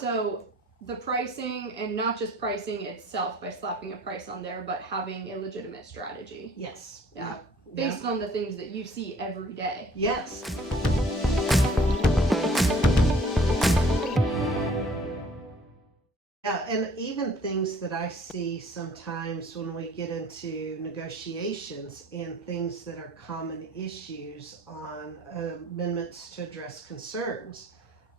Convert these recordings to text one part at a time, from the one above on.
So the pricing, and not just pricing itself by slapping a price on there, but having a legitimate strategy. Yes. Yeah. Based on the things that you see every day. Yes. Yeah, and even things that I see sometimes when we get into negotiations and things that are common issues on amendments to address concerns.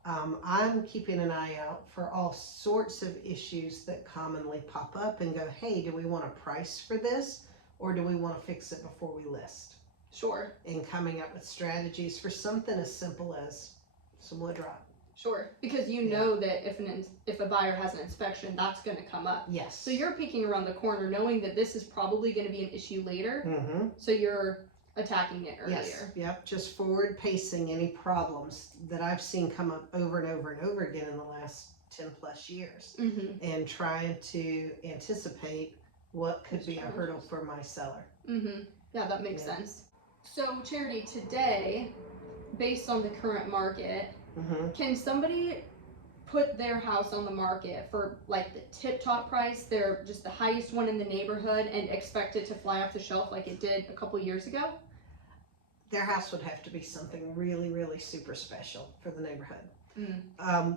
I'm keeping an eye out for all sorts of issues that commonly pop up and go, hey, do we want a price for this, or do we want to fix it before we list? Sure. And coming up with strategies for something as simple as some wood rot. Sure, because you know that if a buyer has an inspection, that's going to come up. Yes. So you're peeking around the corner knowing that this is probably going to be an issue later. Mm-hmm. So you're attacking it earlier. Yes. Yep. Just forward pacing any problems that I've seen come up over and over and over again in the last 10 plus years, and trying to anticipate what could be a hurdle for my seller. Yeah, that makes sense. So Charity, today, based on the current market, can somebody put their house on the market for like the tip top price, they're just the highest one in the neighborhood, and expect it to fly off the shelf like it did a couple years ago? Their house would have to be something really, really super special for the neighborhood.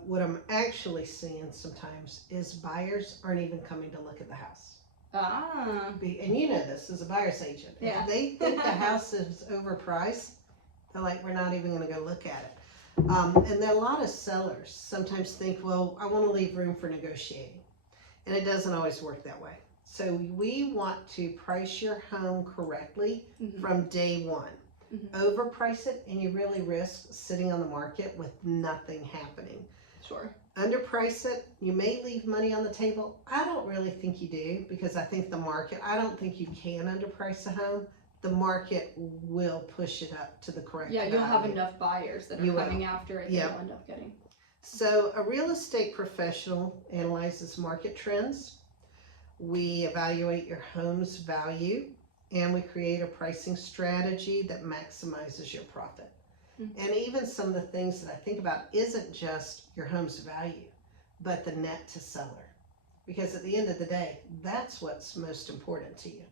What I'm actually seeing sometimes is buyers aren't even coming to look at the house. And you know this as a buyer's agent. Yeah. If they think the house is overpriced, they're like, we're not even going to go look at it. And then a lot of sellers sometimes think, well, I want to leave room for negotiating. And it doesn't always work that way. So we want to price your home correctly from day one. Overprice it and you really risk sitting on the market with nothing happening. Sure. Underprice it, you may leave money on the table. I don't really think you do, because I think the market, I don't think you can underprice a home. The market will push it up to the correct value. You'll have enough buyers that are coming after it that you'll end up getting. So a real estate professional analyzes market trends. We evaluate your home's value, and we create a pricing strategy that maximizes your profit. And even some of the things that I think about isn't just your home's value, but the net to seller. Because at the end of the day, that's what's most important to you.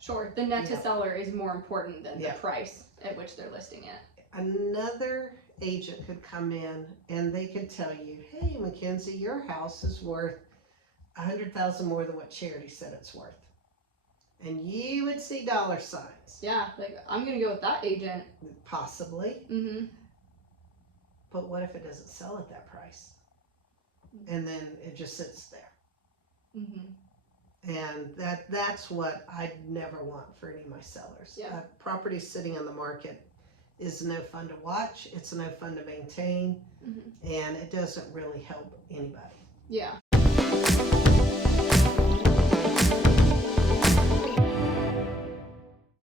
Sure, the net to seller is more important than the price at which they're listing it. Another agent could come in and they could tell you, hey, Mackenzie, your house is worth $100,000 more than what Charity said it's worth. And you would see dollar signs. Yeah, like, I'm going to go with that agent. Possibly. But what if it doesn't sell at that price? And then it just sits there. And that's what I'd never want for any of my sellers. Property sitting on the market is no fun to watch. It's no fun to maintain. And it doesn't really help anybody. Yeah.